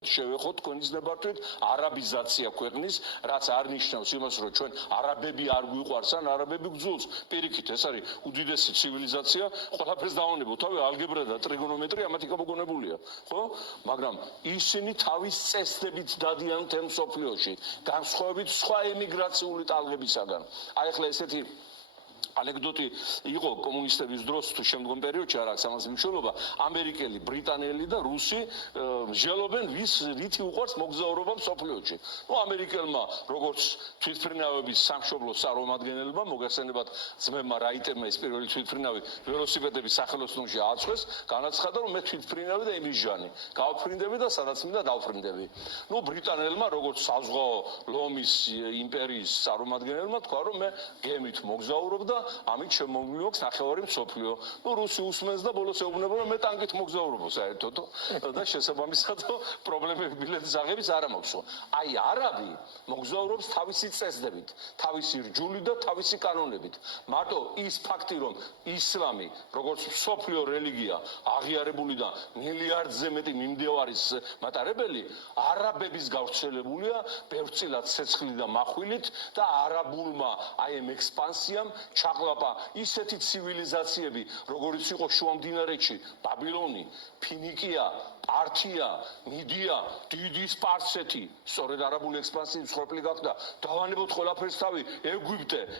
შევეხოთ თქვენის ნებართვით არაბიზაცია ქვეყნის, რაც არ ნიშნავს იმას, რომ ჩვენ არაბები არ გვიყვარს ან არაბები გძულს. პირიქით, ეს არის უდიდესი ცივილიზაცია, ყველაფერს დავანებოთ, თავი ალგებრა და ტრიგონომეტრია ამათი გამოგონებულია, ხო? მაგრამ ისინი თავის წესდებით დადიან მთელ მსოფლიოში, განსხვავებით სხვა ემიგრაციული ტალღებისაგან. აი ახლა ესეთი ანეკდოტი იყო კომუნისტების დროს თუ შემდგომ პერიოდში არ აქვს ამას მნიშვნელობა ამერიკელი, ბრიტანელი და რუსი მსჯელობენ რითი უყვარს მოგზაურობა მსოფლიოში. ნუ ამერიკელმა როგორც თვითმფრინავების სამშობლოს წარმომადგენელმა მოგესალმებათ ძმებმა რაიტერმა ეს პირველი თვითმფრინავი ველოსიპედების სახელოსნოში ააწყვეს, განაცხადა რომ მე თვითმფრინავი და იმის ჟანი. გავფრინდები და სადაც მინდა დავფრინდები. ნუ ბრიტანელმა როგორც საზღვაო ლომის იმპერიის წარმომადგენელმა თქვა რომ მე გემით მოგზაურობ და ამით შემოგვიოქს ნახევარი მსოფლიო. ნუ რუსი უსმენს და ბოლოს ეუბნება რომ მე ტანკით მოგზაურობ საერთოდ და შესაბამისად პრობლემები ბილეთის აღების არ მაქვს. აი არაბი მოგზაურობს თავისი წესდებით, თავისი რჯულით და თავისი კანონებით. მარტო ის ფაქტი რომ ისლამი როგორც მსოფლიო რელიგია აღიარებული და მილიარდზე მეტი მიმდევარის მატარებელი არაბების გავრცელებულია ბევრწილად ცეცხლი და מחვილით და არაბულმა აი ამ ექსპანსიამ ჩაყლაპა ისეთი ცივილიზაციები, როგორიც იყო შუამდინარეთში, ბაბილონი, ფინიკია, პართია, მიდია, დიდი სპარსეთი, სწორედ არაბული ექსპანსიის მსხვერპლი გახდა. დავანებოთ ყველაფერს თავი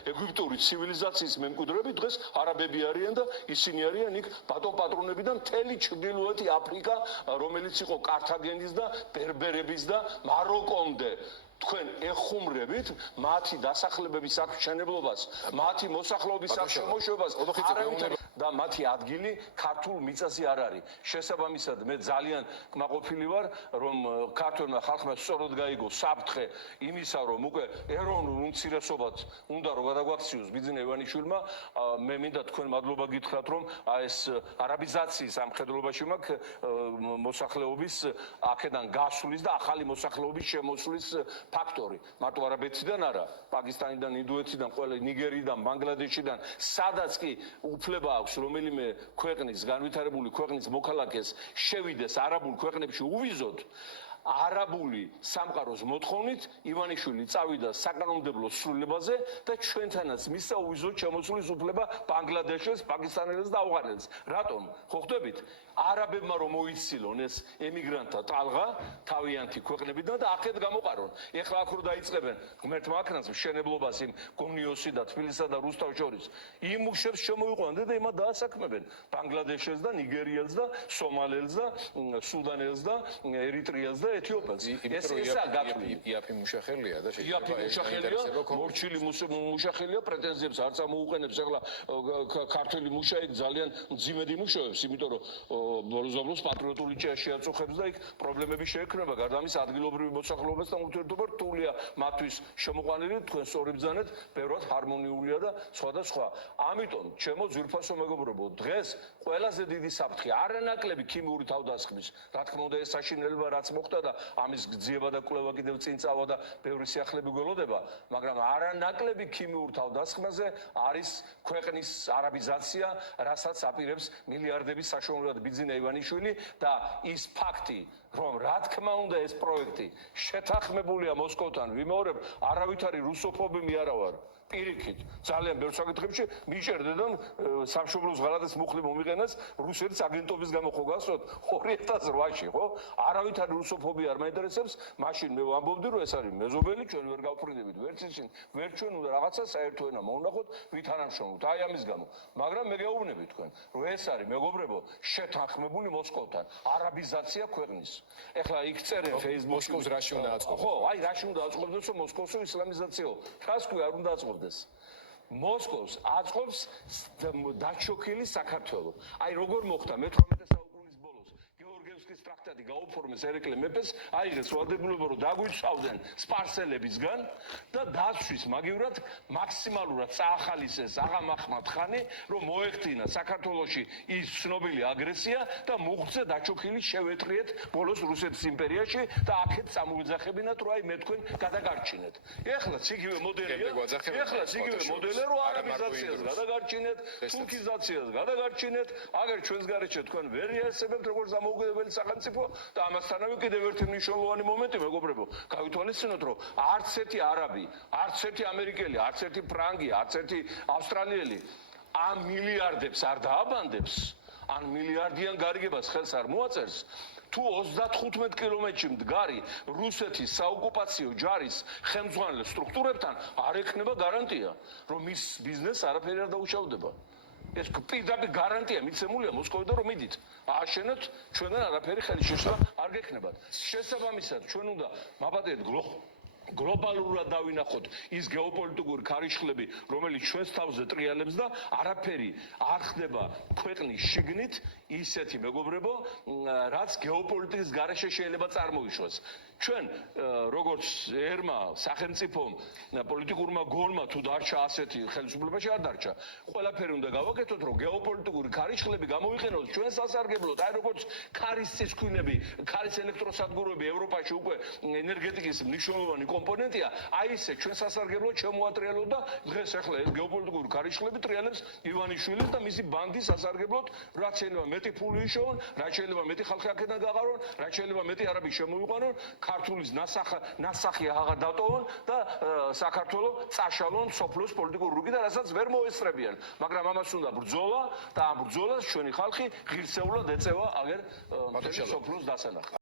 ეგვიპტური ცივილიზაციის მემკვიდრეები დღეს არაბები არიან და ისინი არიან იქ ბატონ-პატრონები და მთელი ჩრდილოეთი აფრიკა, რომელიც იყო კართაგენის და ბერბერების და მაროკომდე. თქვენ ეხუმრებით მათი დასახლებების აღმშენებლობას, მათი მოსახლეობის აღმოჩენებას და მათი ადგილი ქართულ მიწაზე არ არის. შესაბამისად, მე ძალიან კმაყოფილი ვარ, რომ ქართულმა ხალხმა სწორად გაიგო საფრთხე იმისა, რომ უკვე ეროვნულ უმცირესობად უნდა რომ გადაგვაქციოს ბიძინა ივანიშვილმა, მე მინდა თქვენ მადლობა გითხრათ, რომ ეს არაბიზაციის ამხედრობაში მაქვს მოსახლეობის აქედან გასulis და ახალი მოსახლეობის შემოსulis ფაქტორი. მარტო არაბეთიდან არა, პაკისტანიდან, ინდოეთიდან, ყველა ნიგერიიდან, ბანგლადეშიდან, სადაც კი უფლება აქვს რომელიმე ქვეყნის, განვითარებული ქვეყნის მოქალაქეს შევიდეს არაბულ ქვეყნებში უვიზოდ, არაბული სამყაროს მოთხოვნით ივანიშვილი წავიდა საკანონმდებლო სრულებაზე და ჩვენთანაც მისცა უვიზოდ შემოსulis უფლება ბანგლადეშის, პაკისტანელებს და ავღანელებს. რატომ? ხო ხვდებით? არაბებმა რომ მოიცილონ ეს ემიგრანტთა ტალღა თავიანთი ქვეყნებიდან და აქეთ გამოყარონ. ეხლა აქ რო დაიწყებენ ღმერთმა აქნას მშენებლობას იმ გონიოსი და თბილისსა და რუსთავს შორის. იმ მუშებს შემოიყვანდნენ და იმათ დაასაქმებენ ბანგლადეშს და ნიგერიელს და სომალელს და სუდანელს და ერიტრეელს და ეთიოპიელს. ესა გაკვლილი. იაფი მუშახელია და შეიძლება მორჩილი მუშახელია პრეტენზიებს არ წამოუყენებს. ეხლა ქართული მუშა იქ ძალიან მძიმედ იმუშავებს, იმიტომ რომ ბოლოს პატრიოტული შეაწუხებს და იქ პრობლემები შეექმნება. გარდა ამისა ადგილობრივი მოსახლეობასთან ურთიერთობა რთულია მათთვის შემოყვანილი, თქვენ სწორი ბრძანეთ, ბევრად ჰარმონიულია და სხვა. ამიტომ ჩემო ძვირფასო მეგობრებო, დღეს ყველაზე დიდი საფრთხე არანაკლები ქიმიური თავდასხმის, რა თქმა უნდა ეს საშინელება რაც მოხდა და ამის გძიება და კვლევა კიდევ წინ წავა და ბევრი სიახლეები გველოდება, მაგრამ არანაკლები ქიმიურ თავდასხმაზე არის ქვეყნის არაბიზაცია, რასაც აპირებს მილიარდების საშუალებლად ბიძინა ივანიშვილი და ის ფაქტი, რომ რა თქმა უნდა ეს პროექტი შეთანხმებულია მოსკოვთან, ვიმეორებ, არავითარი რუსოფობები არა ვარ. პირიქით, ძალიან ბევრ საკითხებში მიჭერდე და სამშობლოს ღალატის მუხლი მომიყენეს რუსეთის აგენტობის გამო ხო გასწოთ 2008-ში, ხო? არავითარი რუსოფობია არ მაინტერესებს, მაშინ მე ვამბობდი, რომ ეს არის მეზობელი, ჩვენ ვერ გავფრინდებით ვერც ისინი, ვერც ჩვენ უნდა რაღაცა საერთო ენა მოვნახოთ, ვითანამშრომლოთ. აი ამის გამო. მაგრამ მე გეუბნები თქვენ, რომ ეს არის მეგობრებო, შეთანხმებული მოსკოვთან, არაბიზაცია ქვეყნის. ეხლა იქ წერენ Facebook-ში მოსკოვს რაში უნდა აწყობდეს? ხო, აი რაში უნდა აწყობდეს, რომ მოსკოვსო ისლამიზაციო. რას ქვია არ უნდა აწყობდეს? მოსკოვს აწყობს დაჩოქილი საქართველო. აი როგორ მოხდა მე-18 საუკუნის ბოლოს გეორგიევსკის ტრაქტატი გაუფორმეს ერეკლე მეფეს, აიღეს ვალდებულება რომ დაგვიცავდნენ სპარსელებისგან და დაცვის მაგივრად მაქსიმალურად წაახალისეს აღა მაჰმად ხანი, რომ მოეხდინა საქართველოში ის ცნობილი აგრესია და მოღწე დაჩოქილი შევეტრიეთ ბოლოს რუსეთის იმპერიაში და აქეთ წამოიძახებინათ, რომ აი მე თქვენ გადაგარჩინეთ. ეხლაც იგივე მოდელია, რომ არაბიზაციას გადაგარჩინეთ, თურქიზაციას გადაგარჩინეთ, აგერ ჩვენს გარეშე თქვენ ვერ იარსებებთ როგორც დამოუკიდებელი სახელმწიფო და ამასთანავე კიდევ ერთი მნიშვნელოვანი მომენტი, მეგობრებო, გავითვალისწინოთ, რომ არც ერთი არაბი, არც ერთი ამერიკელი, არც ერთი ფრანგი, არც ერთი ავსტრალიელი ამ მილიარდებს არ დააბანდებს, ან მილიარდიან გარიგებას ხელს არ მოაწერს, თუ 35 კილომეტრში მდგარი რუსეთის საოკუპაციო ჯარის ხელმძღვანელ სტრუქტურებთან არ ექნება გარანტია, რომ მის ბიზნესს არაფერი არ დაუშავდება. ეს პირდაპირ გარანტია მიცემულია მოსკოვიდან, რომ მიდით, ააშენოთ, ჩვენთან არაფერი ხელის შეშლა არ გექნებათ. შესაბამისად, ჩვენ უნდა მაბადეთ გლობალურად დავინახოთ ის გეოპოლიტიკური ქარიშხლები, რომელიც ჩვენს თავზე ტრიალებს და არაფერი არ ხდება ქვეყნის შიგნით ისეთი, მეგობრებო, რაც გეოპოლიტიკის გარეშე შეიძლება წარმოიშვას. ჩვენ როგორც ერმა, სახელმწიფომ, პოლიტიკურმა გონმა თუ დარჩა ასეთი ხელისუფლებაში არ დარჩა. ყველაფერი უნდა გავაკეთოთ, რომ გეოპოლიტიკური ქარიშხლები გამოვიყენოთ ჩვენ სასარგებლოდ, აი როგორც ქარის წისქვინები, ქარის ელექტროსადგურები ევროპაში უკვე ენერგეტიკის მნიშვნელოვანი კომპონენტია, აი ესე ჩვენ სასარგებლოდ შემოატრიალოთ და დღეს ახლა ეს გეოპოლიტიკური ქარიშხლები ტრიალებს ივანიშვილის და მისი ბანდის სასარგებლოდ, რაც შეიძლება მეტი ფული იშოვონ, რაც შეიძლება მეტი ხალხი აქედან გაყარონ, რაც შეიძლება მეტი არაბი შემოიყვანონ, ქართულის ნასახი აღარ დატოვონ და საქართველოს წაშალონ სოფლის პოლიტიკურ რუგი და რასაც ვერ მოესწრებიან, მაგრამ ამას უნდა ბრძოლა და ამ ბრძოლას ჩვენი ხალხი ღირსეულად ეწევა აგერ სოფლის დასანახად.